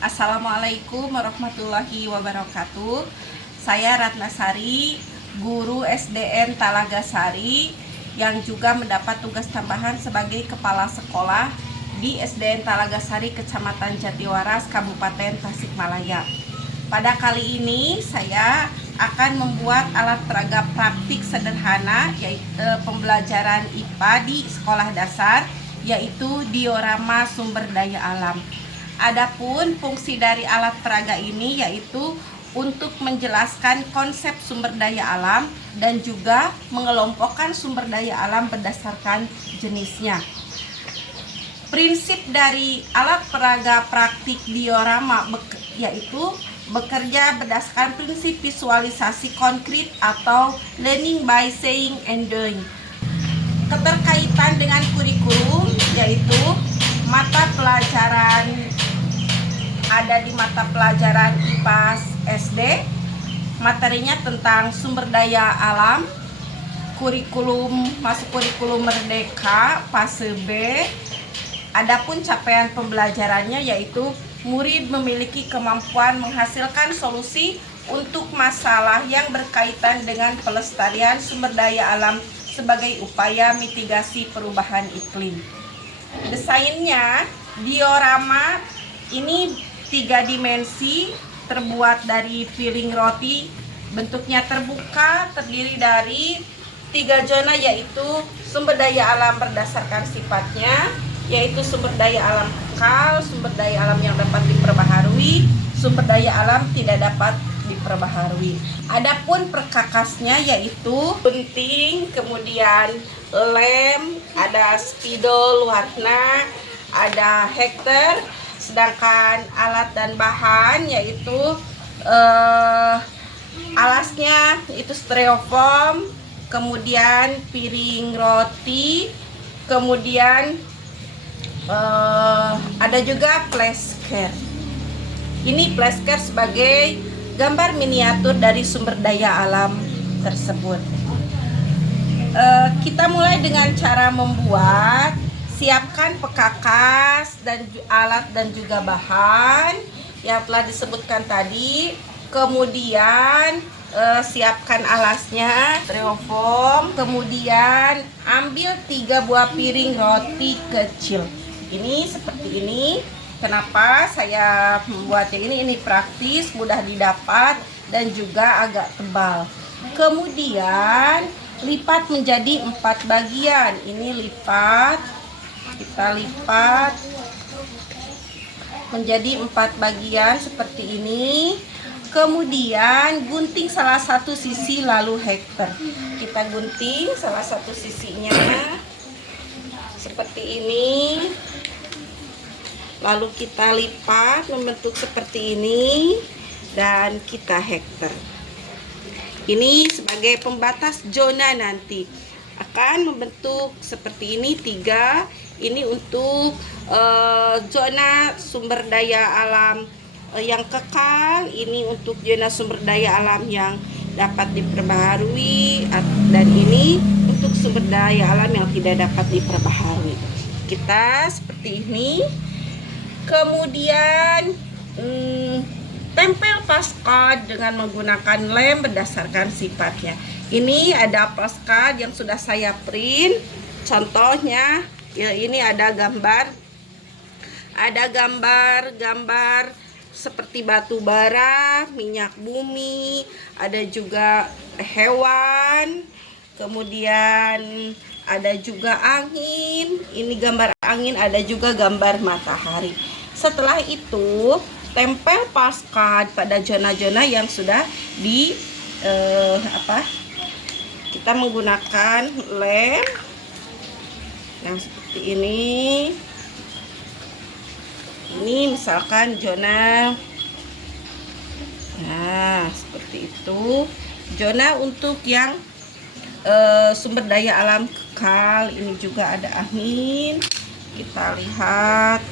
Assalamualaikum warahmatullahi wabarakatuh. Saya Ratnasari, guru SDN Talagasari yang juga mendapat tugas tambahan sebagai kepala sekolah di SDN Talagasari, Kecamatan Jatiwaras, Kabupaten Tasikmalaya. Pada kali ini saya akan membuat alat peraga praktik sederhana yaitu pembelajaran IPA di sekolah dasar, yaitu diorama sumber daya alam. Adapun fungsi dari alat peraga ini yaitu untuk menjelaskan konsep sumber daya alam dan juga mengelompokkan sumber daya alam berdasarkan jenisnya. Prinsip dari alat peraga praktik diorama yaitu bekerja berdasarkan prinsip visualisasi konkret atau learning by seeing and doing. Keterkaitan dengan kurikulum yaitu mata pelajaran ada di mata pelajaran IPA SD, materinya tentang sumber daya alam, kurikulum masuk kurikulum merdeka fase B. Adapun capaian pembelajarannya yaitu murid memiliki kemampuan menghasilkan solusi untuk masalah yang berkaitan dengan pelestarian sumber daya alam sebagai upaya mitigasi perubahan iklim. Desainnya diorama ini 3 dimensi, terbuat dari piring roti, bentuknya terbuka, terdiri dari 3 zona yaitu sumber daya alam berdasarkan sifatnya, yaitu sumber daya alam kekal, sumber daya alam yang dapat diperbaharui, sumber daya alam tidak dapat diperbaharui. Adapun perkakasnya yaitu gunting, kemudian lem, ada spidol warna, ada hektar. Sedangkan alat dan bahan yaitu alasnya itu styrofoam, kemudian piring roti, kemudian ada juga flashcard. Ini flashcard sebagai gambar miniatur dari sumber daya alam tersebut. Kita mulai dengan cara membuat. Siapkan pekakas dan alat dan juga bahan yang telah disebutkan tadi. Kemudian siapkan alasnya, styrofoam. Kemudian ambil 3 buah piring roti kecil. Ini seperti ini. Kenapa saya membuatnya ini? Ini praktis, mudah didapat dan juga agak tebal. Kemudian lipat menjadi 4 bagian. Ini lipat. Kita lipat menjadi 4 bagian seperti ini. Kemudian gunting salah satu sisi lalu hektar. Kita gunting salah satu sisinya seperti ini. Lalu kita lipat membentuk seperti ini dan kita hektar. Ini sebagai pembatas zona nanti akan membentuk seperti ini 3. Ini untuk zona sumber daya alam yang kekal, ini untuk zona sumber daya alam yang dapat diperbaharui, dan ini untuk sumber daya alam yang tidak dapat diperbaharui. Kita seperti ini. Kemudian tempel flashcard dengan menggunakan lem berdasarkan sifatnya. Ini ada flashcard yang sudah saya print. Contohnya ya, ini ada gambar seperti batu bara, minyak bumi, ada juga hewan, kemudian ada juga angin. Ini gambar angin, ada juga gambar matahari. Setelah itu tempel flashcard pada zona-zona yang sudah di kita menggunakan lem yang seperti ini misalkan zona, nah seperti itu zona untuk yang sumber daya alam kekal. Ini juga ada angin, kita lihat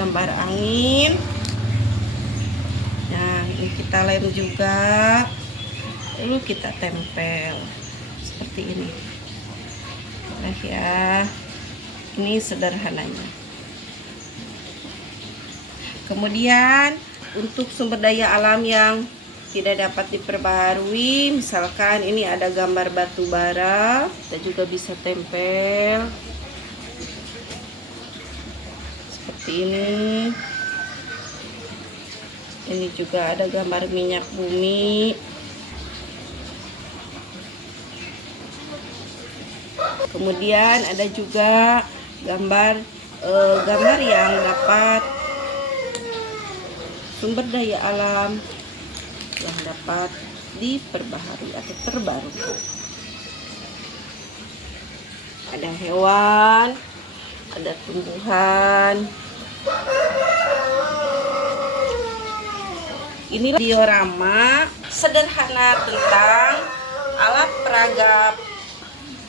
gambar angin. Nah ini kita lem juga, lalu kita tempel seperti ini. Nah ya, ini sederhananya. Kemudian untuk sumber daya alam yang tidak dapat diperbaharui, misalkan ini ada gambar batu bara, kita juga bisa tempel seperti ini. Ini juga ada gambar minyak bumi. Kemudian ada juga gambar yang dapat sumber daya alam yang dapat diperbaharui atau terbarukan. Ada hewan, ada tumbuhan. Inilah diorama sederhana tentang alat peraga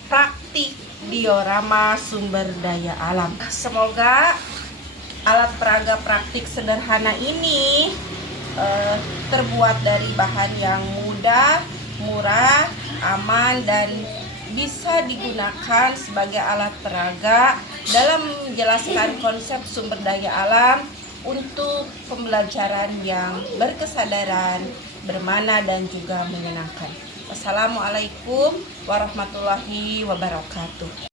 praktik diorama sumber daya alam. Semoga alat peraga praktik sederhana ini terbuat dari bahan yang mudah, murah, aman, dan bisa digunakan sebagai alat peraga dalam menjelaskan konsep sumber daya alam untuk pembelajaran yang berkesadaran, bermakna, dan juga menyenangkan. Wassalamualaikum warahmatullahi wabarakatuh.